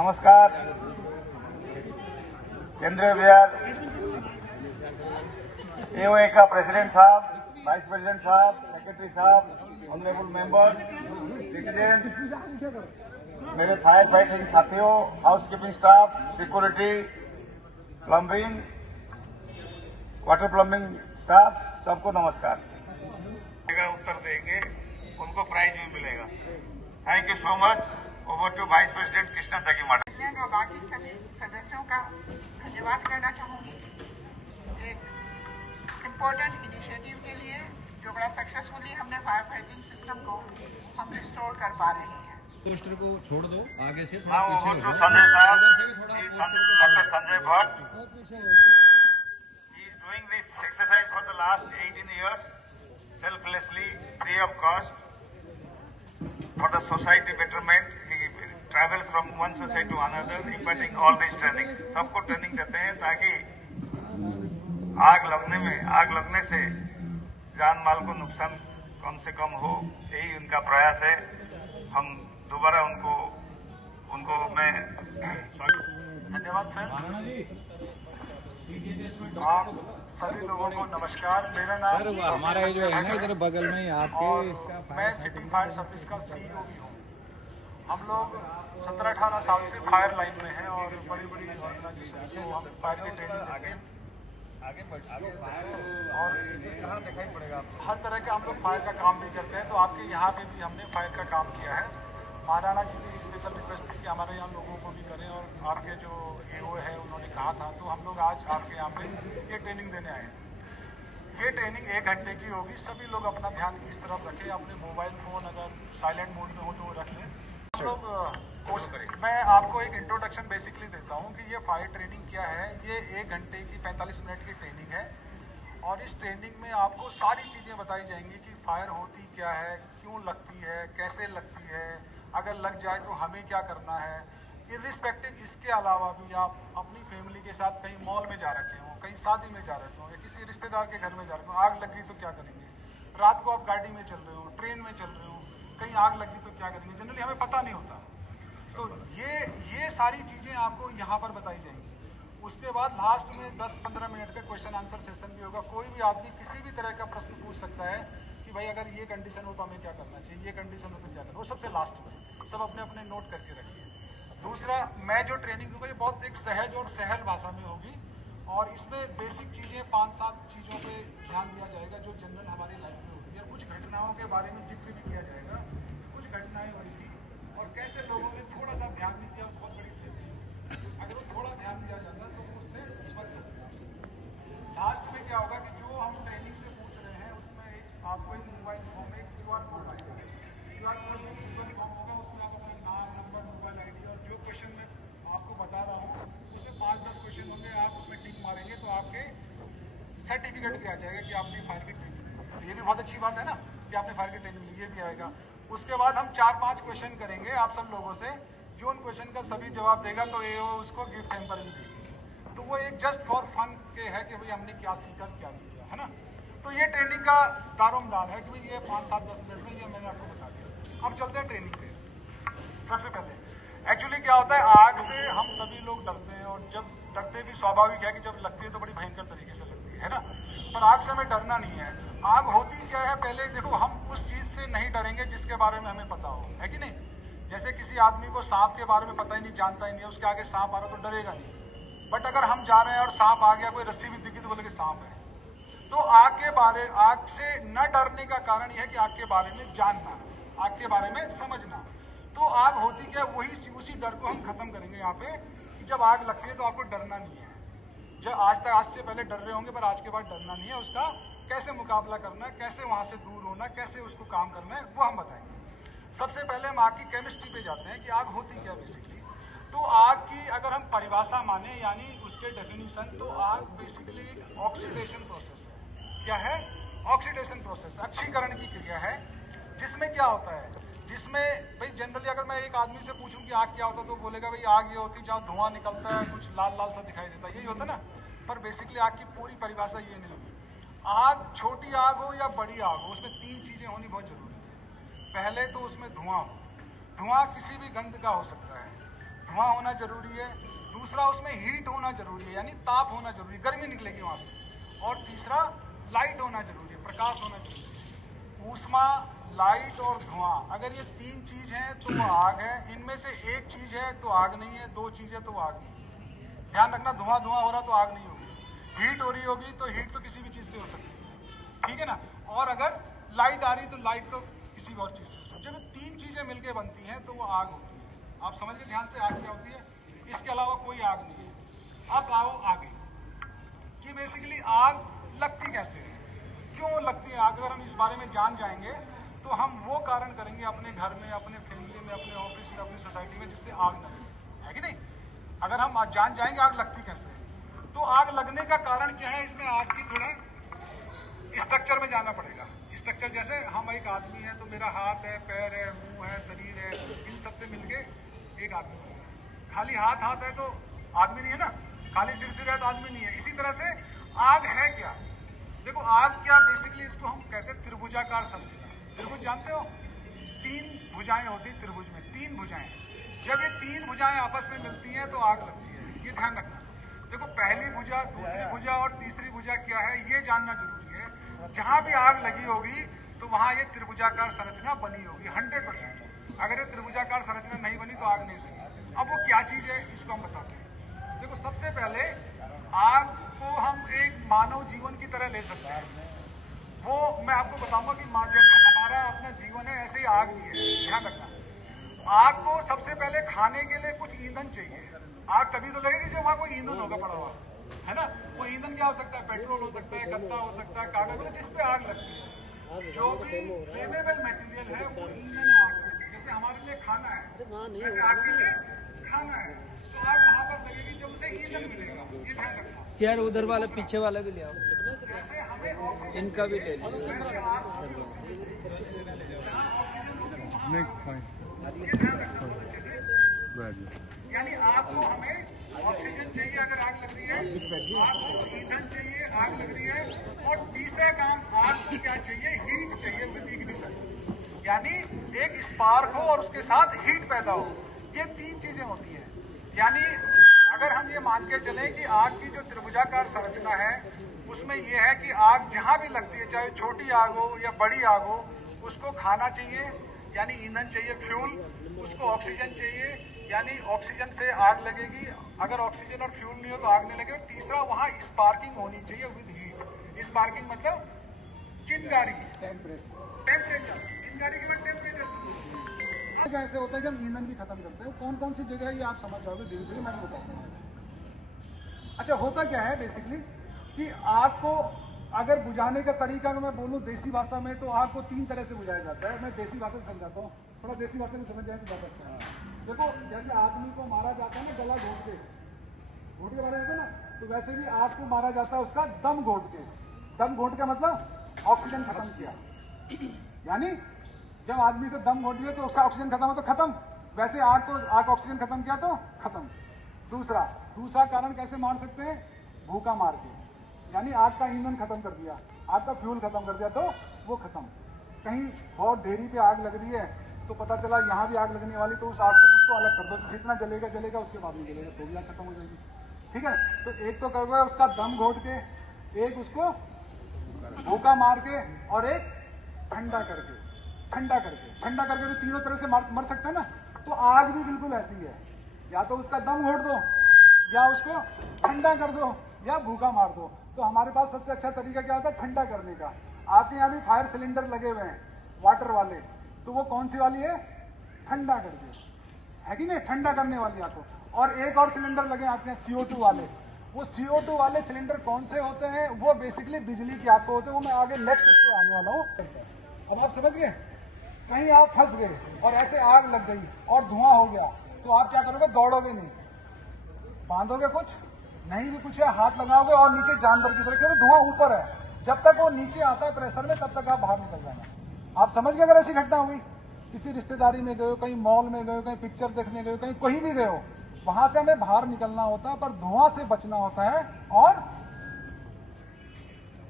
नमस्कार। केंद्रीय विहार एओए का प्रेसिडेंट साहब, वाइस प्रेसिडेंट साहब, सेक्रेटरी साहब, ऑनरेबल मेंबर्स, सिटीजन, मेरे फायर फाइटिंग साथियों, housekeeping staff, security, plumbing, water plumbing staff, सबको नमस्कार। उत्तर देंगे, उनको प्राइज भी मिलेगा। Thank you so much. Over to vice president Krishna तकीमाडा। और बाकी सभी सदस्यों का धन्यवाद करना चाहूंगी एक इम्पोर्टेंट इनिशिएटिव के लिए जो बड़ा सक्सेसफुली हमने फायर फाइटिंग सिस्टम को हम रिस्टोर कर पा रहे हैं। पोस्टर को छोड़ दो, आगे से थोड़ा पीछे हो। संजय साहब, doctor Sanjay Bhatt, he is doing this exercise for the last 18 years, selflessly, free of cost, for the society betterment. He travels from one society to another, imparting all these training. सबको ट्रेनिंग देते हैं ताकि आग लगने से जान माल को नुकसान कम से कम हो। यही उनका प्रयास है। हम दोबारा उनको मैं धन्यवाद सर। आप सभी लोगों को नमस्कार। मेरा नाम सर हमारा ये जो है ना इधर बगल में ही आपके, मैं सिटी फायर सर्विस का सीईओ भी हूँ। हम लोग 17-18 साल से फायर लाइन में हैं और बड़ी बड़ी ऑर्गेनाइजेशन को हम फायर की ट्रेनिंग आगे और कहाँ दिखाई पड़ेगा। हर तरह के हम लोग फायर का काम भी करते हैं। तो आपके यहाँ पे भी हमने फायर का काम किया है। महाराणा जी की स्पेशल रिक्वेस्ट थी कि हमारे यहाँ लोगों को भी करें और आपके जो एओ है उन्होंने कहा था, तो हम लोग आज आपके यहाँ पे ये ट्रेनिंग देने आए हैं। ये ट्रेनिंग 1 घंटे की होगी। सभी लोग अपना ध्यान इस तरफ रखें, अपने मोबाइल फोन अगर साइलेंट मोड में हो तो रख लें। हम लोग कोर्स करें। मैं आपको एक इंट्रोडक्शन बेसिकली देता हूँ कि ये फायर ट्रेनिंग क्या है। ये 1 घंटे की 45 मिनट की ट्रेनिंग है और इस ट्रेनिंग में आपको सारी चीज़ें बताई जाएंगी कि फायर होती क्या है, क्यों लगती है, कैसे लगती है, अगर लग जाए तो हमें क्या करना है। इर्रिस्पेक्टिव इसके अलावा भी आप अपनी फैमिली के साथ कहीं मॉल में जा रखे हो, कहीं शादी में जा रहे हो या किसी रिश्तेदार के घर में जा रहे हो, आग लग गई तो क्या करेंगे। रात को आप गाड़ी में चल रहे हो, ट्रेन में चल रहे हो, कहीं आग लगी तो क्या करेंगे। जनरली हमें पता नहीं होता। तो ये सारी चीज़ें आपको यहाँ पर बताई जाएंगी। उसके बाद लास्ट में 10-15 मिनट का क्वेश्चन आंसर सेशन भी होगा। कोई भी आदमी किसी भी तरह का प्रश्न पूछ सकता है कि भाई अगर ये कंडीशन हो तो हमें क्या करना चाहिए, ये कंडीशन हो तो क्या करना। वो सबसे लास्ट में सब अपने अपने नोट करके रखिए। दूसरा, मैं जो ट्रेनिंग दूंगा ये बहुत एक सहज और सहल भाषा में होगी और इसमें बेसिक चीज़ें 5-7 चीज़ों पे ध्यान दिया जाएगा जो जनरल हमारी लाइफ में होती है। कुछ घटनाओं के बारे में जिक्र भी किया जाएगा। कुछ घटनाएं हुई थी और कैसे लोगों ने थोड़ा सा ध्यान नहीं दिया, बहुत बड़ी थी। अगर वो थोड़ा ध्यान दिया जाता तो उससे बच सकता। लास्ट में क्या होगा कि जो हम ट्रेनिंग से पूछ रहे हैं उसमें आपको एक मोबाइल फॉर्म में QR कोड आएगा। QR कोड में गूगल फॉर्म होगा, उसमें आप अपना नाम, नंबर, मोबाइल ID और जो क्वेश्चन मैं आपको बता रहा हूँ उसमें 5-10 क्वेश्चन होंगे। आप उसमें टिक मारेंगे तो आपके सर्टिफिकेट भी आ जाएगा कि आपने फायर की ट्रेनिंग। ये भी बहुत अच्छी बात है ना कि आपने फायर की ट्रेनिंग ली, ये भी आएगा। उसके बाद हम 4-5 क्वेश्चन करेंगे आप सब लोगों से। जो उन क्वेश्चन का सभी जवाब देगा तो ये उसको गिफ्ट हैम्पर भी देगी। तो वो एक जस्ट फॉर फन के है कि भाई हमने क्या सीखा, क्या किया, है ना। तो ये ट्रेनिंग का दारोमदार है कि भाई ये 5-7-10 मिनट में ये मैंने आपको बता दिया। अब चलते हैं ट्रेनिंग पे। सबसे पहले एक्चुअली क्या होता है, आग से हम सभी लोग डरते हैं और जब डरते भी स्वाभाविक है कि जब लगती है तो बड़ी भयंकर तरीके से लगती है ना। पर आग से हमें डरना नहीं है। आग होती क्या है, पहले देखो, हम उस चीज से नहीं डरेंगे जिसके बारे में हमें पता हो, है कि नहीं। जैसे किसी आदमी को सांप के बारे में पता ही नहीं, जानता ही नहीं है, उसके आगे सांप आ रहा तो डरेगा नहीं। बट अगर हम जा रहे हैं और सांप आ गया, कोई रस्सी भी दिखी तो बोलेंगे सांप है। तो आग से न डरने का कारण यह है कि आग के बारे में जानना, आग के बारे में समझना। तो आग होती क्या, वही उसी डर को हम खत्म करेंगे यहाँ पे कि जब आग लगती है तो आपको डरना नहीं है। जब आज से पहले डर रहे होंगे पर आज के बाद डरना नहीं है। उसका कैसे मुकाबला करना है, कैसे वहां से दूर होना, कैसे उसको काम करना है, वो हम बताएंगे। सबसे पहले हम आग की केमिस्ट्री पे जाते हैं कि आग होती क्या बेसिकली। तो आग की अगर हम परिभाषा माने यानी उसके डेफिनेशन, तो आग बेसिकली ऑक्सीडेशन प्रोसेस है। क्या है? ऑक्सीडेशन प्रोसेस, ऑक्सीकरण की क्रिया है। जिसमें क्या होता है, जिसमें भाई जनरली अगर मैं एक आदमी से पूछूं कि आग क्या होता है तो बोलेगा भाई आग ये होती है जहाँ धुआं निकलता है, कुछ लाल लाल सा दिखाई देता है, यही होता है ना। पर बेसिकली आग की पूरी परिभाषा ये नहीं होगी। आग छोटी आग हो या बड़ी आग हो, उसमें 3 चीजें होनी बहुत जरूरी है। पहले तो उसमें धुआं हो। धुआं किसी भी गंध का हो सकता है। धुआं होना जरूरी है, दूसरा उसमें हीट होना जरूरी है, यानी ताप होना जरूरी है, गर्मी निकलेगी वहां से, और तीसरा लाइट होना जरूरी है, प्रकाश होना जरूरी है। ऊष्मा, लाइट और धुआं, अगर ये 3 चीज हैं तो वो आग है। इनमें से एक चीज है तो आग नहीं है, 2 चीज है तो आग नहीं है। ध्यान रखना, धुआं हो रहा तो आग नहीं होगी, हीट हो रही होगी तो हीट तो किसी भी चीज से हो सकती है, ठीक है ना। और अगर लाइट आ रही तो लाइट तो किसी और चीज से हो सकती है। जब 3 चीजें मिलकर बनती हैं तो वो आग होती है। आप समझिए ध्यान से, आग क्या होती है, इसके अलावा कोई आग नहीं है। अब आओ आगे कि बेसिकली आग लगती कैसे है, क्यों लगती है आग। अगर हम इस बारे में जान जाएंगे तो हम वो कारण करेंगे अपने घर में, अपने फैमिली में, अपने ऑफिस में, अपनी सोसाइटी में, जिससे आग न लगे, है कि नहीं। अगर हम जान जाएंगे आग लगती कैसे है, तो आग लगने का कारण क्या है, इसमें आग की थोड़ा स्ट्रक्चर में जाना पड़ेगा। स्ट्रक्चर जैसे हम एक आदमी है तो मेरा हाथ है, पैर है, मुंह है, शरीर है, इन सबसे मिलके एक आदमी बनेगा। खाली हाथ है तो आदमी नहीं है ना, खाली सिर है तो आदमी नहीं है। इसी तरह से आग है क्या, देखो आग क्या, बेसिकली इसको हम कहते हैं त्रिभुजाकार संरचना। त्रिभुज जानते हो, 3 भुजाएं होती, त्रिभुज में 3 भुजाएं। जब ये 3 भुजाएं आपस में मिलती हैं तो आग लगती है, ये ध्यान रखना। देखो पहली भुजा, दूसरी भुजा और तीसरी भुजा क्या है ये जानना जरूरी है। जहां भी आग लगी होगी तो वहां ये त्रिभुजाकार संरचना बनी होगी 100%। अगर ये त्रिभुजाकार संरचना नहीं बनी तो आग नहीं लगी। अब वो क्या चीज है इसको हम बताते हैं। देखो सबसे पहले आग को हम एक मानव जीवन की तरह ले सकते हैं। वो मैं आपको बताऊंगा कि जैसे हमारा अपना जीवन है ऐसे ही आग भी है, ध्यान रखना। आग को सबसे पहले खाने के लिए कुछ ईंधन चाहिए। आग तभी तो लगेगी जब वहां कोई ईंधन होगा पड़ा हुआ, है ना। वो ईंधन क्या हो सकता है, पेट्रोल हो सकता है, गत्ता हो सकता है, कागज, जिस पे आग लगती है। जो भी फ्लेमेबल मटेरियल है वो ईंधन है आग के। जैसे हमारे लिए खाना है, वैसे आग के लिए खाना है, तो आग वहां पर लगेगी जब उसे ईंधन मिलेगा, ये ध्यान रखना। चेयर उधर वाले पीछे वाला भी ले आओ, जैसे हमें ऑक्सीजन, इनका भी ले लो। यानी आग को हमें ऑक्सीजन चाहिए अगर आग लग रही है, आग को ईंधन चाहिए आग लग रही है, और तीसरा काम आग को क्या चाहिए, हीट चाहिए विद इग्निशन। यानी एक स्पार्क हो और उसके साथ हीट पैदा हो, ये 3 चीजें होती हैं। यानी अगर हम ये मान के चलें कि आग की जो त्रिभुजाकार संरचना है उसमें यह है कि आग जहां भी लगती है, चाहे छोटी आग हो या बड़ी आग हो, उसको खाना चाहिए यानी ईंधन चाहिए, फ्यूल, उसको ऑक्सीजन चाहिए यानी ऑक्सीजन से आग लगेगी। अगर ऑक्सीजन और फ्यूल नहीं हो तो आग नहीं लगेगी। तीसरा वहां स्पार्किंग होनी चाहिए विद हीट। स्पार्किंग मतलब चिंगारी, टेम्परेचर, चिंगारी के बाद टेम्परेचर। ऐसे होता है जब ईंधन भी खत्म करते हैं, कौन कौन सी जगह है ये आप समझ जाओगे धीरे धीरे, मैं बताऊंगा। अच्छा होता क्या है बेसिकली कि आग को अगर बुझाने का तरीका अगर मैं बोलूं देसी भाषा में तो आग को 3 तरह से बुझाया जाता है। मैं देसी भाषा से समझाता हूँ, थोड़ा देसी भाषा में समझ जाए तो बहुत अच्छा है। देखो जैसे आदमी को मारा जाता है ना गला घोट के मारा जाता है ना, तो वैसे भी आग को मारा जाता है उसका दम घोट के। दम घोट का मतलब ऑक्सीजन खत्म किया, यानी जब आदमी को दम घोट दिया तो उसका ऑक्सीजन खत्म हो तो खत्म, वैसे आग ऑक्सीजन खत्म किया तो खत्म। दूसरा कारण कैसे मार सकते हैं, भूखा मार के, यानी आग का ईंधन खत्म कर दिया, आग का फ्यूल खत्म कर दिया तो वो खत्म। कहीं बहुत ढेरी पे आग लग रही है तो पता चला यहाँ भी आग लगने वाली, तो उस आग को उसको अलग कर दो, तो जितना जलेगा उसके बाद नहीं जलेगा तो भी आग खत्म हो जाएगी, ठीक है। तो एक तो कर रहा है उसका दम घोट के, एक उसको भूखा मार के, और एक ठंडा करके भी तीनों तरह से मर सकते हैं ना। तो आग भी बिल्कुल ऐसी है, या तो उसका दम घोट दो, या उसको ठंडा कर दो, या भूखा मार दो। तो हमारे पास सबसे अच्छा तरीका क्या होता है ठंडा करने का। आपके यहाँ भी फायर सिलेंडर लगे हुए हैं वाटर वाले, तो वो कौन सी वाली है, ठंडा करके, है कि नहीं, ठंडा करने वाली आपको। और एक और सिलेंडर लगे आपके यहाँ CO2 वाले। वो CO2 वाले सिलेंडर कौन से होते हैं, वो बेसिकली बिजली की आग को होते हैं, वो मैं आगे नेक्स्ट उसको आने वाला हूँ। अब आप समझ गए, कहीं आप फंस गए और ऐसे आग लग गई और धुआं हो गया तो आप क्या करोगे, दौड़ोगे नहीं, बांधोगे कुछ नहीं भी कुछ है, हाथ लगाओगे और नीचे जानवर की तरह, क्योंकि धुआं ऊपर है, जब तक वो नीचे आता है प्रेशर में तब तक आप बाहर निकल जाना। आप समझ गए अगर ऐसी घटना हुई, किसी रिश्तेदारी में गए हो, कहीं मॉल में गए हो, कहीं पिक्चर देखने गए हो, कहीं कहीं भी गए हो, वहां से हमें बाहर निकलना होता है पर धुआं से बचना होता है और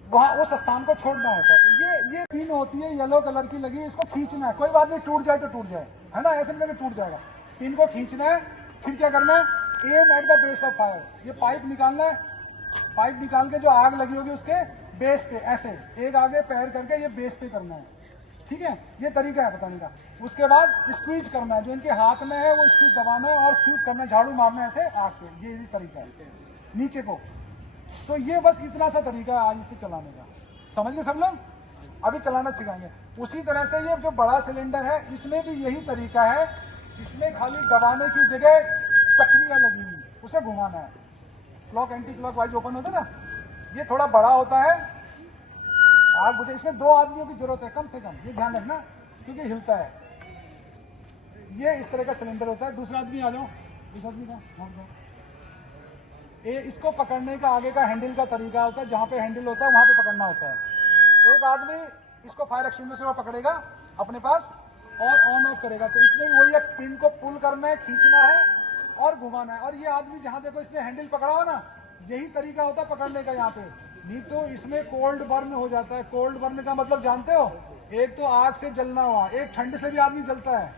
वहां उस स्थान को छोड़ना होता है। तो ये पिन होती है येलो कलर की लगी, इसको खींचना है, कोई बात नहीं टूट जाए तो टूट जाए, है ना, ऐसे नहीं टूट जाएगा, पिन को खींचना है फिर क्या करना है, aim at the base of fire, ये पाइप निकालना है, पाइप निकाल के जो आग लगी होगी उसके बेस पे ऐसे एक आगे पैर करके ये बेस पे करना है, ठीक है। ये तरीका है बताने का। उसके बाद स्क्वीज करना है, जो इनके हाथ में है वो स्क्वीज दबाना है और शूट करना, झाड़ू मारना है ऐसे आग पे, ये तरीका है नीचे को। तो ये बस इतना सा तरीका है आज इसे चलाने का, समझ गए सब लोग। अभी चलाना सिखाएंगे। उसी तरह से ये जो बड़ा सिलेंडर है इसमें भी यही तरीका है, इसमें खाली दबाने की जगह चक्रियां लगी हुई, उसे घुमाना है, clock anti clock wise open होता है ना। ये थोड़ा बड़ा होता है, आग बुझे, इसमें 2 आदमियों की जरूरत है कम से कम, ये ध्यान रखना क्योंकि हिलता है। ये इस तरह का सिलेंडर होता है। दूसरा आदमी आ जाओ, इस आदमी का ये इसको पकड़ने का आगे का हैंडल का तरीका होता है, जहां पे हैंडल होता है वहां पे पकड़ना होता है। एक आदमी इसको फायर एक्सटिंग्विशर से वो पकड़ेगा अपने पास और ऑन ऑफ करेगा, तो इसमें भी वही है, पिन को पुल करना है, खींचना है और घुमाना है। और ये आदमी जहां देखो इसने हैंडल पकड़ा हो ना, यही तरीका होता है पकड़ने का यहाँ पे, नहीं तो इसमें कोल्ड बर्न हो जाता है। कोल्ड बर्न का मतलब जानते हो, एक तो आग से जलना हुआ, एक ठंड से भी आदमी जलता है,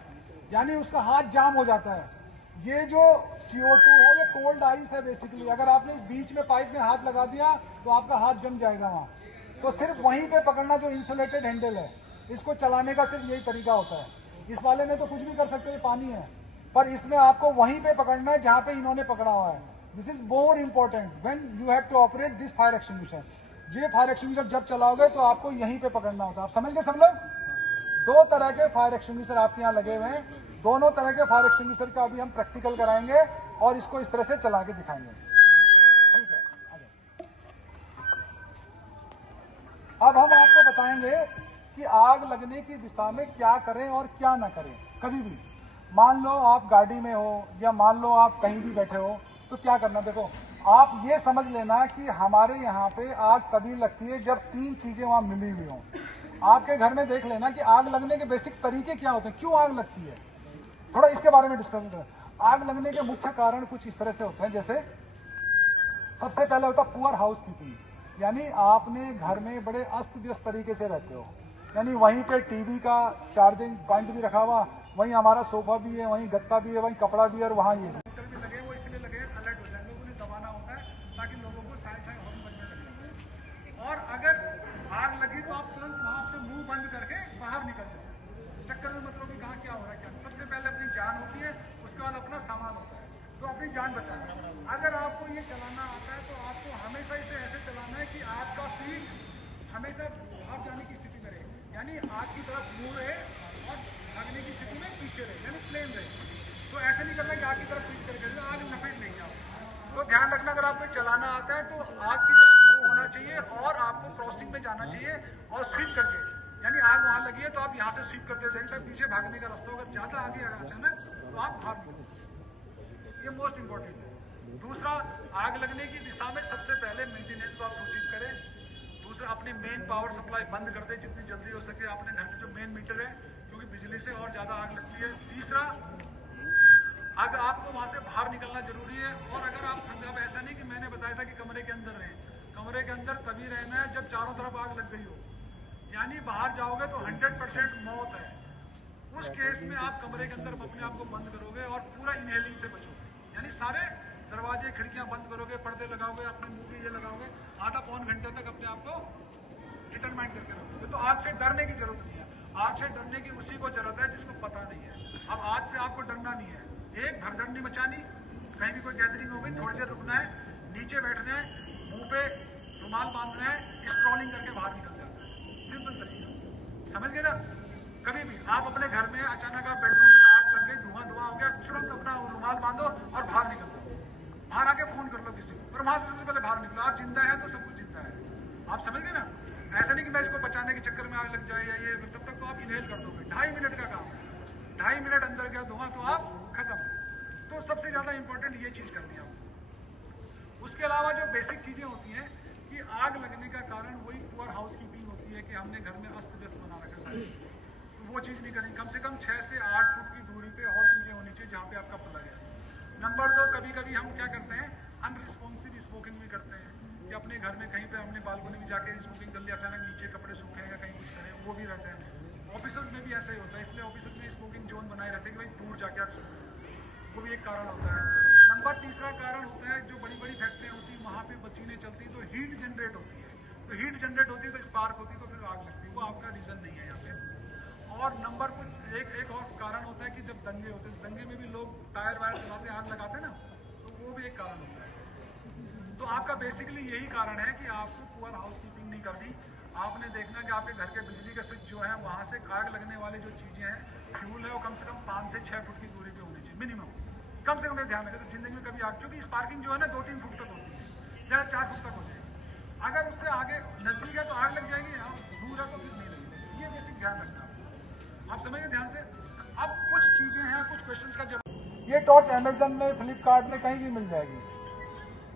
यानी उसका हाथ जाम हो जाता है। ये जो CO2 है ये कोल्ड आइस है बेसिकली, अगर आपने इस बीच में पाइप में हाथ लगा दिया तो आपका हाथ जम जाएगा वहां। तो सिर्फ वहीं पे पकड़ना जो इंसुलेटेड हैंडल है, इसको चलाने का सिर्फ यही तरीका होता है। इस वाले में तो कुछ भी कर सकते हो, ये पानी है, पर इसमें आपको वहीं पे पकड़ना है जहां पे इन्होंने पकड़ा हुआ है। This is more important when you have to operate this fire extinguisher. ये फायर एक्सटिंग्विशर जब चलाओगे तो आपको यहीं पे पकड़ना होता है। आप समझ गए सब लोग। 2 तरह के फायर एक्सटिंग्विशर आपके यहाँ लगे हुए हैं, दोनों तरह के फायर एक्सटिंग्विशर का अभी हम प्रैक्टिकल कराएंगे और इसको इस तरह से चला के दिखाएंगे, ठीक है। अब हम आपको बताएंगे कि आग लगने की दिशा में क्या करें और क्या ना करें। कभी भी मान लो आप गाड़ी में हो या मान लो आप कहीं भी बैठे हो तो क्या करना। देखो आप ये समझ लेना कि हमारे यहाँ पे आग तभी लगती है जब 3 चीजें वहां मिली हुई हों। आपके घर में देख लेना कि आग लगने के बेसिक तरीके क्या होते हैं, क्यों आग लगती है, थोड़ा इसके बारे में डिस्कस करें। आग लगने के मुख्य कारण कुछ इस तरह से होते हैं, जैसे सबसे पहले होता पुअर हाउस कीपिंग, यानी आपने घर में बड़े अस्त व्यस्त तरीके से रहते हो, यानी वहीं पे टीवी का चार्जिंग पॉइंट भी रखा हुआ, वहीं हमारा सोफा भी है, वहीं गत्ता भी है, वहीं कपड़ा भी है और वहाँ ये मोटर भी लगे, वो इसलिए लगे अलर्ट हो जाए, लोगों ने दबाना होता है ताकि लोगों को साए साए हॉर्न बजने लगे। और अगर आग लगी तो आप तुरंत वहाँ अपने मुंह बंद करके बाहर निकल जाओ, चक्कर में मतलब कि कहाँ क्या हो रहा है क्या। सबसे पहले अपनी जान होती है, उसके बाद अपना सामान होता है, तो अपनी जान बचाना। अगर आपको ये चलाना आता है तो आपको हमेशा इसे ऐसे चलाना है कि आपका फीट हमेशा बाहर जाने की स्थिति में रहे, यानी आग की तरफ मुंह रहे और लगने की स्थिति में पीछे रहे, यानी प्लेन रहे। तो ऐसे नहीं करना कि आग की तरफ पीछे करके आग लपेट लेंगे आप। तो ध्यान रखना, अगर आपको चलाना आता है तो आग की तरफ मुंह होना चाहिए और आपको क्रॉसिंग में जाना चाहिए और स्वीप करके, यानी आग वहां लगी है तो आप यहाँ से स्वीप करते जाएंगे, पीछे भागने का रास्ता अगर ज्यादा आगे अचानक तो आप भाग निकलो, ये मोस्ट इंपॉर्टेंट है। दूसरा, आग लगने की दिशा में सबसे पहले मेंटेनेंस को आप सूचित करें। दूसरा, अपनी मेन पावर सप्लाई बंद कर दें जितनी जल्दी हो सके अपने घर में जो मेन मीटर है, क्योंकि बिजली से और ज्यादा आग लगती है। तीसरा, अगर आपको वहां से बाहर निकलना जरूरी है, और अगर आप अब ऐसा नहीं कि मैंने बताया था कि कमरे के अंदर रहें, कमरे के अंदर तभी रहना है जब चारों तरफ आग लग गई हो, यानी बाहर जाओगे तो 100% मौत है। उस केस में आप कमरे के अंदर अपने आप को बंद करोगे और पूरा इनहेलिंग से बचोगे, यानी सारे दरवाजे खिड़कियां बंद करोगे, पर्दे लगाओगे, अपने मुंह पे ये लगाओगे, आधा पौन घंटे तक अपने आप को डिटरमाइन करके रखोगे। तो आग से डरने की जरूरत नहीं है, आग से डरने की उसी को जरूरत है जिसको पता नहीं है। अब आग से आपको डरना नहीं है, एक भगदड़ नहीं मचानी, कहीं भी कोई गैदरिंग हो गई थोड़ी देर रुकना है, नीचे बैठना है, मुंह पे रुमाल बांधना है, स्क्रॉलिंग करके बाहर निकल जाना है, सिंपल तरीका, समझ गए ना। कभी भी आप अपने घर में अचानक आप बेडरूम में आग लग गई, धुआं हो गया, तुरंत अपना रुमाल बांधो और बाहर निकल जाओ, बाहर आके फोन कर लो किसी को, और वहां से सबसे पहले बाहर निकलो। आप जिंदा है तो सब कुछ जिंदा है, आप समझ गए ना। ऐसा नहीं कि मैं इसको बचाने के चक्कर में आग लग जाए या ये, तब तक तो आप इनहेल कर दोगे, 2.5 मिनट का काम, 2.5 मिनट अंदर गया धुआं तो आप खत्म। तो सबसे ज्यादा इंपॉर्टेंट ये चीज करनी है आपको। उसके अलावा जो बेसिक चीजें होती हैं कि आग लगने का कारण वही पुअर हाउस कीपिंग होती है कि हमने घर में अस्त व्यस्त बना रखा है, तो वो चीज नहीं करेंगे। कम से कम 6 से 8 फुट की दूरी पे और चीजें होनी चाहिए जहाँ पे आपका प्लग है। नंबर 2, कभी कभी हम क्या करते हैं, अनरिस्पॉन्सिव स्मोकिंग भी करते हैं कि अपने घर में कहीं पे हमने बालकनी में जाके स्मोकिंग कर लिया, अचानक नीचे कपड़े सूखे या कहीं कुछ करें, वो भी रहते हैं। ऑफिसर्स में भी ऐसा ही होता है, इसलिए ऑफिसर्स में स्मोकिंग जोन बनाए रहते हैं कि भाई दूर जाके आप वो भी एक कारण होता है। नंबर तीसरा कारण होता है जो बड़ी बड़ी फैक्ट्रियाँ होती हैं वहाँ पे मशीनें चलती हैं तो हीट जनरेट होती है, तो हीट जनरेट होती है तो स्पार्क होती है तो फिर आग लगती है, वो आपका रीज़न नहीं है यहाँ पे। और नंबर कुछ एक और कारण होता है कि जब दंगे होते हैं, दंगे में भी लोग टायर वायर चलाते आग लगाते हैं ना, तो वो भी एक कारण होता है। तो आपका बेसिकली यही कारण है कि आपको पुअर हाउसकीपिंग नहीं करनी। आपने देखना कि आपके घर के बिजली के स्विच जो है वहाँ से आग लगने वाली जो चीज़ें हैं, फ्यूल है, वो कम से कम 5 से 6 फुट की दूरी पे होनी चाहिए मिनिमम, कम से कम ये ध्यान रखें। तो जिंदगी में कभी आग, क्योंकि स्पार्किंग जो है ना 2-3 फुट तक होती है, ज़्यादा 4 फुट तक हो जाएगी। अगर उससे आगे नजदीक है तो आग लग जाएगी, दूर है तो फिर नहीं लगेगी। ये बेसिक ध्यान रखना आप समझिए ध्यान से। अब कुछ चीज़ें हैं, कुछ क्वेश्चंस का जवाब। ये टॉर्च अमेजन में, फ्लिपकार्ट में कहीं भी मिल जाएगी।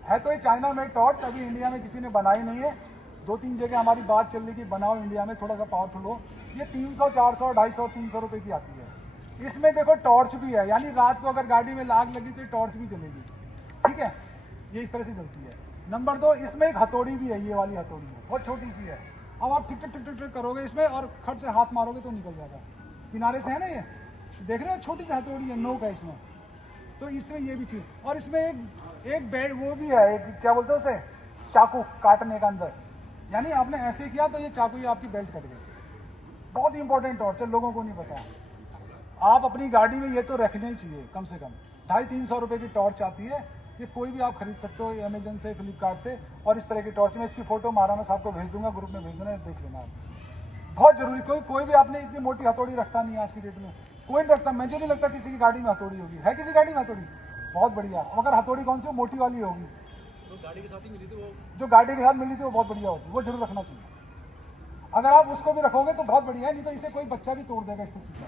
है तो ये चाइना में टॉर्च, अभी इंडिया में किसी ने बनाई नहीं है। 2-3 जगह हमारी बात चल रही कि बनाओ इंडिया में, थोड़ा सा पावरफुल हो। ये 300, 400, 250, 300 रुपये की आती है। इसमें देखो टॉर्च भी है, यानी रात को अगर गाड़ी में आग लगी तो टॉर्च भी जलेगी, ठीक है। ये इस तरह से चलती है। नंबर 2, इसमें एक हथौड़ी भी है, ये वाली हथौड़ी है, बहुत छोटी सी है। अब आप टिक टिक टिक टिक करोगे इसमें और खट से हाथ मारोगे तो निकल जाएगा। किनारे से है ना, ये देख रहे हो, छोटी सी हथौड़ी है, नोक है इसमें। तो इसमें ये भी चीज़, और इसमें एक बेड वो भी है, एक क्या बोलते हैं उसे, चाकू काटने का अंदर, यानी आपने ऐसे किया तो ये चाकू ही आपकी बेल्ट कट गई। बहुत इंपॉर्टेंट टॉर्च है, लोगों को नहीं पता। आप अपनी गाड़ी में ये तो रखने ही चाहिए, कम से कम 250-300 रुपये की टॉर्च आती है। ये कोई भी आप खरीद सकते हो अमेजन से, फ्लिपकार्ट से। और इस तरह की टॉर्च, मैं इसकी फोटो महाराणा साहब को भेज दूंगा, ग्रुप में भेज देना, देख लेना आप। बहुत जरूरी, कोई भी आपने इतनी मोटी हथौड़ी रखता नहीं है आज की डेट में, कोई नहीं रखता। मुझे नहीं लगता किसी की गाड़ी में हथौड़ी होगी, है किसी गाड़ी में हथौड़ी? बहुत बढ़िया। मगर हथौड़ी कौन सी, वो मोटी वाली होगी, जो गाड़ी के साथ ही मिली थी, जो गाड़ी के साथ मिली थी वो बहुत बढ़िया होती है, वो जरूर रखना चाहिए। अगर आप उसको भी रखोगे तो बहुत बढ़िया है, नहीं तो इसे कोई बच्चा भी तोड़ देगा इससे सीधा,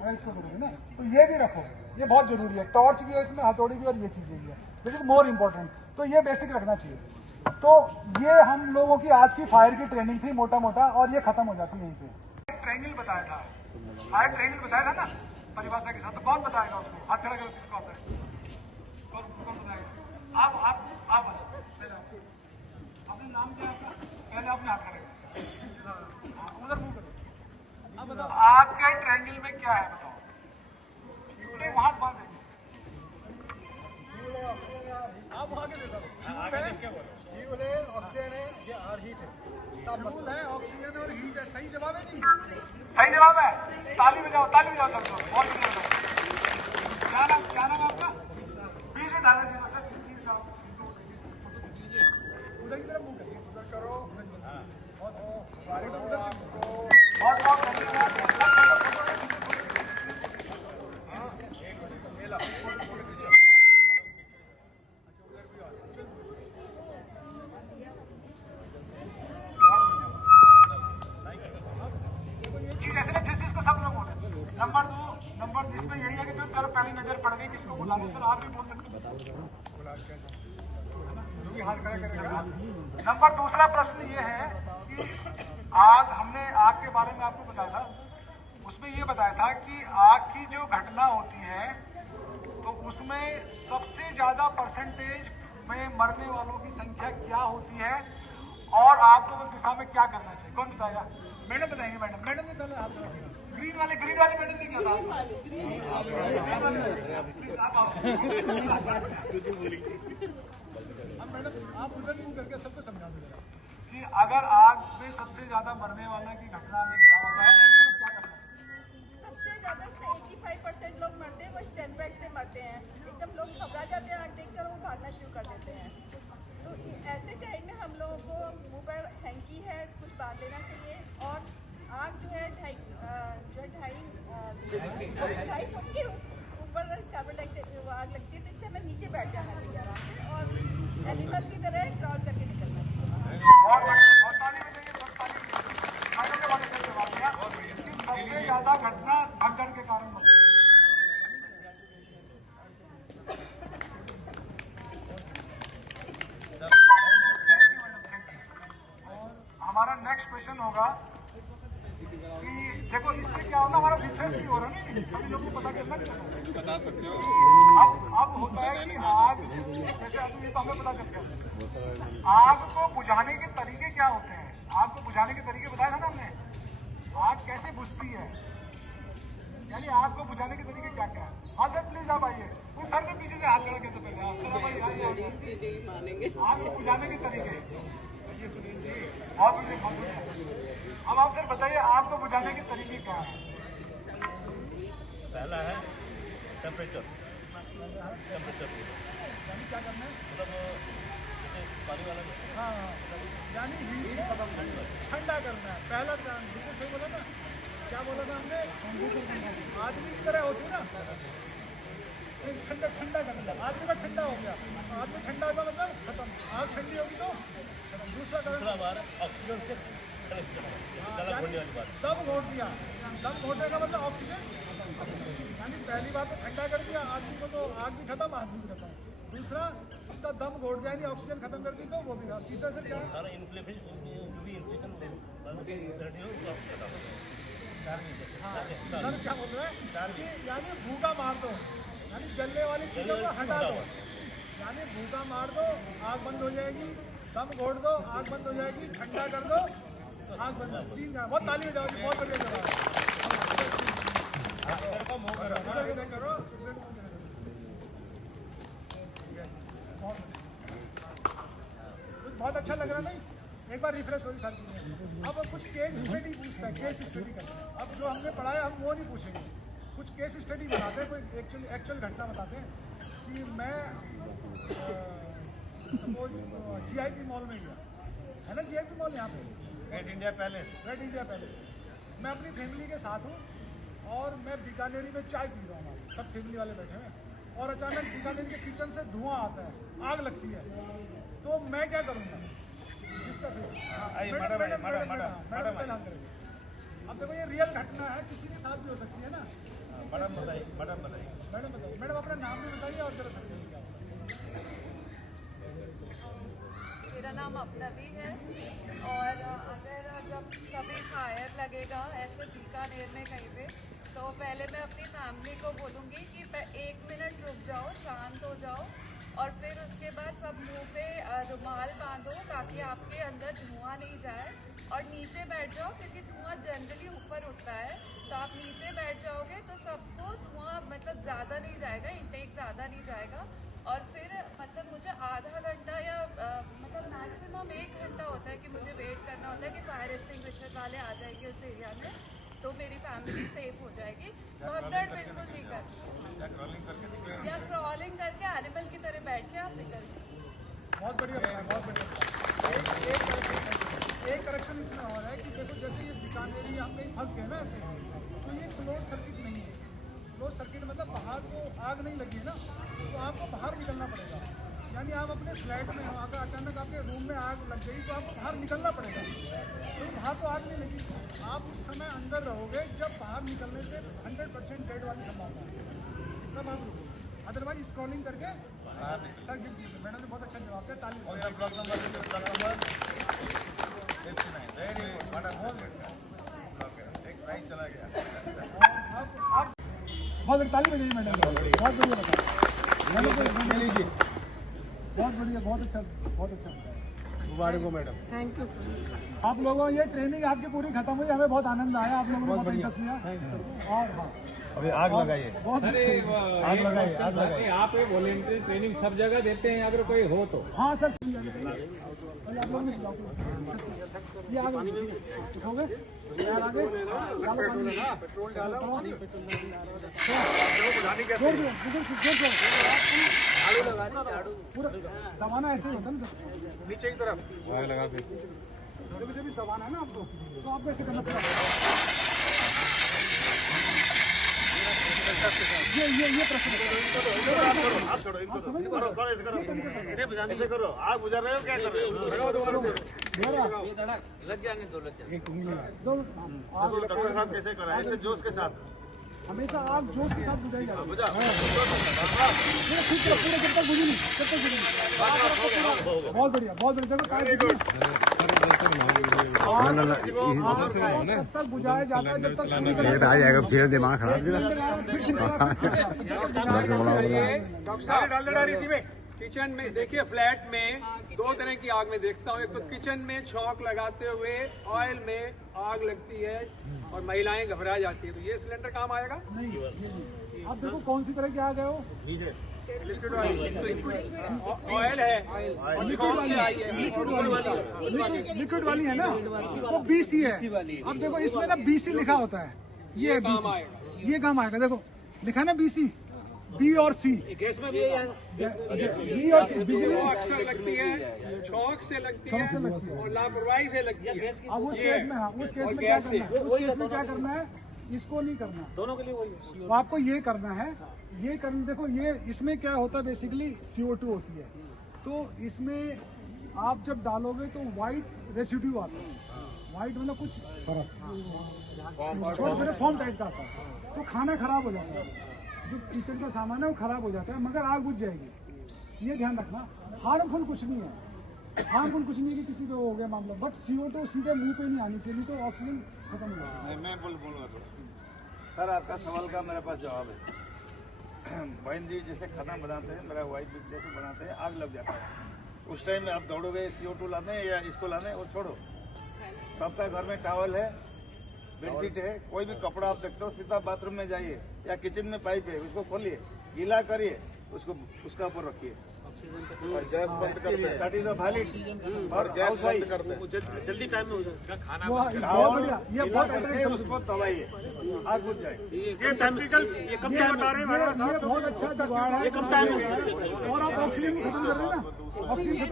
अगर इसको करोगे ना। तो ये भी रखो, ये बहुत जरूरी है। टॉर्च भी है इसमें, हथौड़ी भी, और ये चीज़ें भी है, विच इज मोर इम्पोर्टेंट। तो ये बेसिक रखना चाहिए। तो ये हम लोगों की आज की फायर की ट्रेनिंग थी, मोटा मोटा, और ये खत्म हो जाती है यहीं पे। ट्रेनिंग बताया था, फायर ट्रेनिंग बताया था ना परिभाषा के साथ, तो कौन बताएगा उसको? हाथ खड़ा करो, किसको आता है? कौन बताएगा? आप पहले अपने नाम क्या आपका, पहले आपने हाथ खड़ा करो, उधर मुंह करो। अब बताओ आपके ट्रायंगल में क्या है, बताओ। वहां बात है, आप वहां के देखो, फ्यूल है, ऑक्सीजन है, ये और हीट है। फ्यूल है, ऑक्सीजन और हीट है। सही जवाब है जी, सही जवाब है। ताली बजाओ, ताली बजाओ सबको, बहुत बढ़िया। क्या नाम आपका? पीछे दादाजी उधर की तरफ मुंह करिए, उधर करो। बहुत बहुत धन्यवाद। नंबर इसमें यही है कि जो तरफ पहली नजर पड़ गई किसको बुलाने, सर आप भी बोल सकते हैं, जो भी हाथ खड़ा करेगा। नंबर दूसरा प्रश्न ये है कि हमने आग के बारे में आपको बताया था, उसमें ये बताया था कि आग की जो घटना होती है तो उसमें सबसे ज्यादा परसेंटेज में मरने वालों की संख्या क्या होती है, और आपको उस दिशा में क्या करना चाहिए। कौन बताएगा? मैडम बताएंगे। मैडम ने पहले आप ग्रीन वाले मैडम ने क्या था? मैडम आप उधर मुंह करके सबको समझा दीजिएगा कि अगर आग में सबसे ज्यादा मरने वाला की घटना में क्या होता है, क्या करना है? सबसे ज्यादा 85% लोग मरते हैं वो स्टैम्पेड से मरते हैं, एकदम लोग घबरा जाते हैं आग देखकर, वो भागना शुरू कर देते हैं। तो ऐसे टाइम में हम लोगों को मुंह पर हैंकी है कुछ बांध देना चाहिए, और आग जो है 2.5 फुट के ऊपर कार्बन डाइऑक्साइड आग लगती है, तो इससे हमें नीचे बैठ जाना चाहिए आराम से, और एनिमल्स की तरह क्रॉल करके निकलना चाहिए। सबसे ज्यादा घटना भगदड़ के कारण होती है। हमारा नेक्स्ट क्वेश्चन होगा कि देखो इससे क्या होगा, हमारा बिजनेस भी हो रहा है ना, सभी लोगों को पता चलना चाहिए, बता सकते हो। अब होता है कि आग, जैसे अभी तो हमें पता चल गया, आग को बुझाने के तरीके क्या होते हैं। आग को बुझाने के तरीके बताया था ना हमने, आग कैसे बुझती है। यानी आग को बुझाने के तरीके क्या क्या है? हाँ सर प्लीज आप आइए। वो सर के पीछे से हाथ लगा के तो पहले आप सर भाई आइए। आग को बुझाने के तरीके ये सुनिए अब आप सर बताइए आग को बुझाने के तरीके क्या है? पहला है टेम्परेचर यानी क्या करना है? मतलब पानी वाला हाँ यानी हीट को ठंडा करना है। पहला बिल्कुल सही बोला ना। क्या बोला था हमने? आदमी की तरह होती है ना, ठंडा ठंडा करना। आदमी का ठंडा हो गया, आदमी ठंडा होगा मतलब खत्म। आग ठंडी होगी तो दूसरा बार ऑक्सीजन से गला घोटने वाली बात। दम घोट दिया। दम घोटने का मतलब ऑक्सीजन, यानी पहली बात तो ठंडा कर दिया आदमी को, तो आग भी खत्म, आदमी भी खत्म। दूसरा उसका दम घोट दिया, यानी ऑक्सीजन खत्म कर दी तो वो भी। तीसरा सर क्या? सारा इन्फ्लेशन जो भी इन्फ्लेशन सर क्या बोल रहे हैं कि यानी भूखा मार दो, यानी जलने वाली चीजों को हटा दो। यानी भूखा मार दो, आग बंद हो जाएगी। दम घोट दो, आग बंद हो जाएगी। ठंडा कर दो, आग बंद हो। तीन का बहुत ताली हो जाएगी। बहुत बढ़िया करो। बहुत अच्छा लग रहा नहीं? एक बार रिफ्रेश हो रही सारी चीजें। अब कुछ केस स्टडी पूछता है, केस स्टडी करते हैं। अब जो हमने पढ़ाया हम वो नहीं पूछेंगे, कुछ केस स्टडी बताते हैं, कोई एक्चुअल घटना बताते हैं कि मैं सपोज GIP मॉल में गया है ना, GIP मॉल यहाँ पे रेड इंडिया पैलेस। मैं अपनी फैमिली के साथ हूँ और मैं बीकानेरी में चाय पी रहा हूँ, सब फैमिली वाले बैठे हैं, और अचानक बीकानेर के किचन से धुआं आता है, आग लगती है, तो मैं क्या करूँगा? जिसका सही मैडम अब देखो ये रियल घटना है, किसी के साथ भी हो सकती है ना। मैडम अपना नाम भी बताइए और जरा समझिए क्या। मेरा नाम अपनवी है, और अगर जब कभी फायर लगेगा ऐसे बीकानेर में कहीं पे, तो पहले मैं अपनी फैमिली को बोलूँगी कि 1 मिनट रुक जाओ, शांत हो जाओ, और फिर उसके बाद सब मुंह पे रुमाल बांधो ताकि आपके अंदर धुआं नहीं जाए, और नीचे बैठ जाओ क्योंकि धुआं जनरली ऊपर उठता है, तो आप नीचे बैठ जाओगे तो सबको धुआं मतलब ज़्यादा नहीं जाएगा, इंटेक ज़्यादा नहीं जाएगा। और फिर मतलब मुझे आधा घंटा या मतलब मैक्सिमम 1 घंटा होता है कि मुझे वेट करना होता है कि फायर एक्सटिंग्विशर वाले आ जाएंगे उस एरिया में, तो मेरी फैमिली सेफ हो जाएगी। भगदड़ बिल्कुल नहीं करती, या क्रॉलिंग करके एनिमल की तरह बैठ के आप निकल जाए। बहुत बढ़िया, बहुत बढ़िया। एक करेक्शन इसमें हो रहा है कि देखो जैसे ये बीकानेरी हम कहीं फंस गए ना ऐसे, तो ये क्लोज सर्किट नहीं है। क्लोज सर्किट मतलब बाहर को आग नहीं लगी है ना, तो आपको बाहर निकलना पड़ेगा। यानी आप अपने फ्लैट में हो, अगर अचानक आपके रूम में आग लग गई तो आपको बाहर निकलना पड़ेगा, तो बाहर तो आग नहीं लगी, आप उस समय अंदर रहोगे जब बाहर निकलने से 100% डेड वाली संभावना है, तब आप रुको। अदरवाइज स्क्रॉलिंग करके सर गिफ्ट दीजिए। मैडम ने बहुत अच्छा जवाब दिया, ताली। चला गया। आप बहुत बड़ी ताली बजाइए मैडम, बहुत बढ़िया बताया। बहुत बढ़िया, बहुत अच्छा मुबारक हो मैडम। Thank you sir. आप लोगों ये ट्रेनिंग आपकी पूरी खत्म हुई, हमें बहुत आनंद आया, आप लोगों ने बहुत इंटरेस्ट लिया। और हाँ अभी आग लगाइए, आग लगाइए। आप ये वॉलंटियर ट्रेनिंग सब जगह देते हैं, अगर कोई हो तो। हाँ सर, आप लोग ये आगे सिखाओगे यार, आगे पेट्रोल डालो, पूरा दबाना ऐसे ही होता है ना, नीचे की तरफ लगा के जब भी दबाना है ना आपको, तो आपको ऐसे करना पड़ेगा। ये प्रश्न ऐसे करो। आग बुझा रहे हो, क्या कर रहे हो? लग जाएंगे, दो लग जाएंगे। डॉक्टर साहब कैसे करा? ऐसे जोश के साथ, हमेशा आग जोश के साथ बुझाई जाती है। बुझा ठीक है, पूरे जब तक बुझी नहीं, बहुत बढ़िया, बहुत बढ़िया। देखो तब तक बुझाया जाता है जब तक आ जाएगा, फिर दिमाग खराब। डॉक्टर साहब डाल दे डायरी इसी में। किचन में देखिए, फ्लैट में दो तरह की आग में देखता हूँ। एक तो किचन में छौंक लगाते हुए ऑयल में आग लगती है और महिलाएं घबरा जाती है, तो ये सिलेंडर काम आएगा नहीं। आप देखो कौन सी तरह की आग है वो, लिक्विड ऑयल है और छौंक से आई है, लिक्विड वाली है ना, वो BC है। अब देखो इसमें ना BC लिखा होता है, ये है BC, ये काम आएगा। देखो लिखा ना BC, B और C। गैस में भी B और C बिजली अक्सर लगती है, छौंक से लगती है और लापरवाही से लगती है। अब उस केस में, हाँ उस केस में क्या करना है, उस केस में क्या करना है, इसको नहीं करना, दोनों के लिए वही। तो आपको ये करना है, ये करना। देखो ये इसमें क्या होता है, बेसिकली CO2 होती है, तो इसमें आप जब डालोगे तो वाइट रेसिड्यू आता है। वाइट मतलब कुछ छोटे फॉर्म टाइप का आता है, तो खाना खराब हो जाता है, जो किचन का सामान है वो खराब हो जाता है, मगर आग बुझ जाएगी। ये ध्यान रखना, हार्मफुल कुछ नहीं है, हार्मफुल कुछ नहीं है कि किसी को हो गया मामला, बट CO2 सीधे मुंह पे नहीं आनी चाहिए, तो ऑक्सीजन खत्म हो जाएगा। मैं बोलूँगा तो सर, आपका सवाल का मेरे पास जवाब है। बहन जी जैसे खाना बनाते हैं, मेरा वाइफ जैसे बनाते हैं, आग लग जाता है, उस टाइम में आप दौड़ोगे CO2 लाने या इसको लाने, और छोड़ो, सबका घर में टॉवल है, बेडशीट है, कोई भी कपड़ा आप देखते हो, सीधा बाथरूम में जाइए या किचन में पाइप है, उसको खोलिए, गीला करिए, उसको उसका ऊपर रखिए और गैस बंद कर दे, दैट इज अ वैलिड, और गैस बंद कर दे, जल्दी टाइम में हो जाएगा खाना। ये बहुत उसको दबाइए, आग बुझ जाएगी। ये टेक्निकल, ये कब तक बता रहे हैं, ये बहुत अच्छा जुगाड़ है, ये कब टाइम है, और आप ऑक्सीजन खत्म कर रहे हैं ना, ऑक्सीजन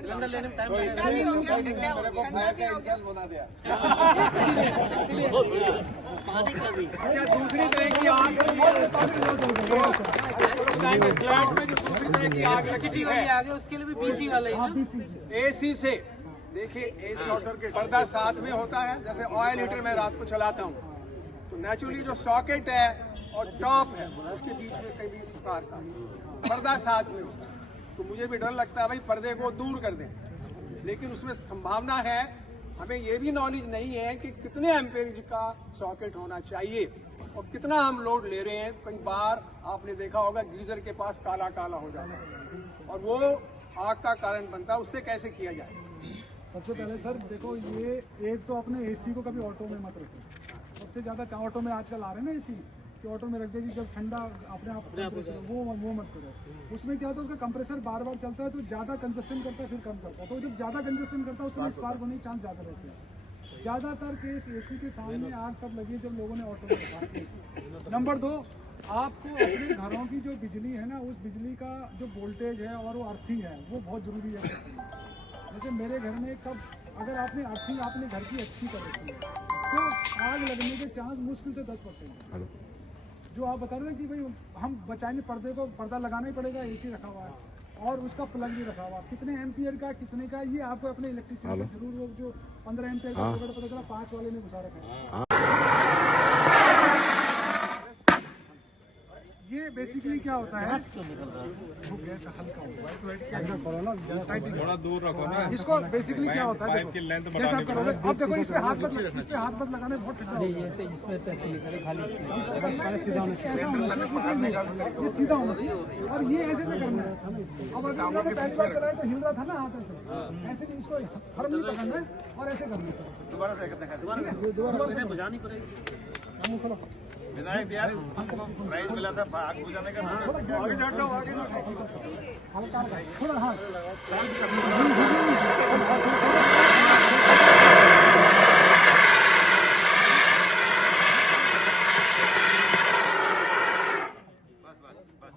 सिलेंडर लेने में टाइम लगेगा। मेरे को फ्लैट का इंचार्ज बना दिया। अच्छा, दूसरी तरह की आग, फ्लैट में जो दूसरी तरह की आग लगती है, उसके लिए भी BC वाले AC से देखिए, AC शॉर्ट सर्किट, पर्दा साथ में होता है। जैसे ऑयल हीटर में रात को चलाता हूँ, तो नेचुरली जो सॉकेट है और टॉप है उसके बीच में कहीं भी तार का पर्दा साथ में होता है, तो मुझे भी डर लगता है भाई पर्दे को दूर कर दें, लेकिन उसमें संभावना है। हमें ये भी नॉलेज नहीं है कि कितने एम्पेरेज का सॉकेट होना चाहिए और कितना हम लोड ले रहे हैं। कई बार आपने देखा होगा गीजर के पास काला काला हो जाता है और वो आग का कारण बनता है, उससे कैसे किया जाए? सबसे पहले सर देखो, ये एक तो अपने AC को कभी ऑटो में मत रखो। सबसे ज्यादा ऑटो में आजकल आ रहे हैं ना AC, कि ऑटो में रख देगी, जब ठंडा अपने आप वो मत करो। उसमें क्या होता है, उसका कंप्रेसर बार बार चलता है, तो ज्यादा कंजप्शन करता है, फिर कम करता है, तो जब ज्यादा कंजप्शन करता है उसमें स्पार्क होने के चांस ज्यादा रहते हैं। ज्यादातर केस AC के सामने आग तब लगी जब लोगों ने ऑटो में रखा। नंबर 2, आपको अपने घरों की जो बिजली है ना, उस बिजली का जो वोल्टेज है और वो अर्थिंग है, वो बहुत जरूरी है। जैसे मेरे घर में कब अगर आपने अर्थिंग आपने घर की अच्छी कर रखी है, तो आग लगने के चांस मुश्किल से 10% है। जो आप बता रहे हैं कि भाई हम बचाने, पर्दे को पर्दा लगाना ही पड़ेगा, AC रखा हुआ है और उसका प्लग भी रखा हुआ, कितने एम्पियर का कितने का, ये आपको अपने इलेक्ट्रिसिटी से जरूर, वो जो 15 एम्पियर का पता चला 5 वाले ने घुसा रखा है। ये बेसिकली क्या होता है, वो गैस हल्का होता है, थोड़ा दूर रखो ना इसको। बेसिकली क्या होता है, पाइप की लेंथ जैसे बढ़ाने आप करोगे, अब देखो इस पे हाथ मत लगाने, बहुत ठंडा होता है, ये सीधा होना चाहिए और ये ऐसे से करना है। अब अगर आपने पैच वाच कराया तो हिल रहा था ना हाथ ऐसे नहीं, इसको फर्म नहीं पकड़ना है और ऐसे करना है। दोबारा बुझानी पड़ेगी। विनायक दिया प्राइज मिला था आग बुझाने का। आगे जाता हूँ, आगे हल्का थोड़ा, हाँ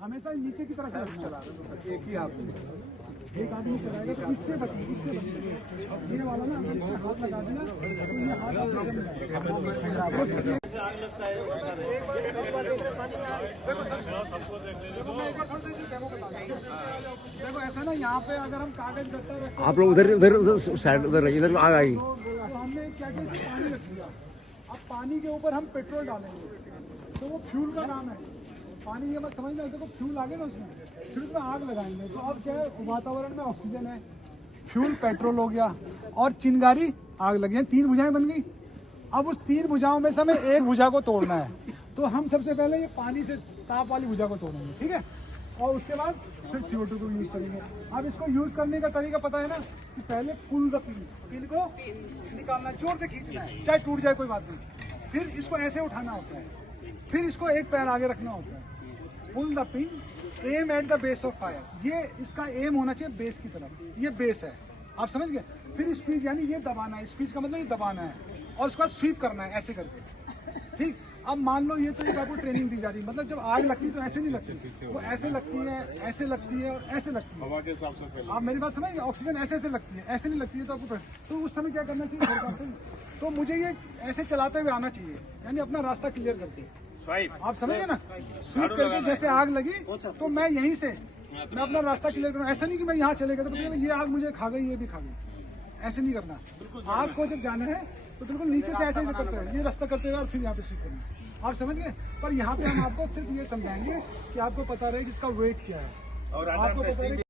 हमेशा नीचे की तरफ चला एक ही हाथ, एक आदमी चलाएगा तो इससे बचिए, ये वाला ना इससे हाथ लगा देना, तो ये हाथ देखो ऐसा ना, यहाँ पे अगर हम कागज गट्टा रखते, आप लोग उधर उधर उधर साइड उधर रहिए, इधर आग आई। तो हमने क्या किया, पानी रख दिया। अब पानी के ऊपर हम पेट्रोल डालेंगे, तो वो फ्यूल का काम है। पानी ये मत समझना, देखो फ्यूल आगे ना उसमें, फिर उसमें आग लगाएंगे, तो अब क्या है, वातावरण में ऑक्सीजन है, फ्यूल पेट्रोल हो गया और चिंगारी आग लगी है, 3 भुजाएं बन गई। अब उस 3 भुजाओं में से हमें एक भुजा को तोड़ना है, तो हम सबसे पहले ये पानी से ताप वाली भुजा को तोड़ेंगे, ठीक है। और उसके बाद फिर CO2 को यूज करेंगे। अब इसको यूज करने का तरीका पता है ना कि पहले पुल द पिन, पिन को निकालना, जोर से खींचना है, चाहे टूट जाए कोई बात नहीं। फिर इसको ऐसे उठाना होता है, फिर इसको एक पैर आगे रखना होता है। Pull the pin, aim at the base of fire. ये इसका एम होना चाहिए बेस की तरफ, ये बेस है, आप समझ गए। फिर स्पीच यानी ये दबाना है, स्पीच का मतलब ये दबाना है, और उसके बाद स्वीप करना है ऐसे करके, ठीक। अब मान लो ये तो एक आपको ट्रेनिंग दी जा रही है, मतलब जब आग लगती है तो ऐसे नहीं लगती, वो ऐसे लगती है, ऐसे लगती है और ऐसे लगती है, हवा के हिसाब से। आप मेरी बात समझिए, ऑक्सीजन ऐसे ऐसे लगती है, ऐसे नहीं लगती है। तो आपको तो उस समय क्या करना चाहिए, तो मुझे ये ऐसे चलाते हुए आना चाहिए, यानी अपना रास्ता क्लियर करके, आप समझिए ना, स्वीप करके जैसे आग लगी तो मैं यहीं से मैं अपना रास्ता क्लियर करूँ। ऐसा नहीं कि मैं यहाँ चले गया तो ये आग मुझे खा गई, ये भी खा गई, ऐसे नहीं करना। आग को जब जाना है तो बिल्कुल नीचे से ऐसे करते हैं, ये रास्ता करते हुए और फिर यहाँ पे स्वीप करना, आप समझ गए। पर यहाँ पे हम आपको सिर्फ ये समझाएंगे कि आपको पता रहे कि इसका वेट क्या है, और आपको पता रहे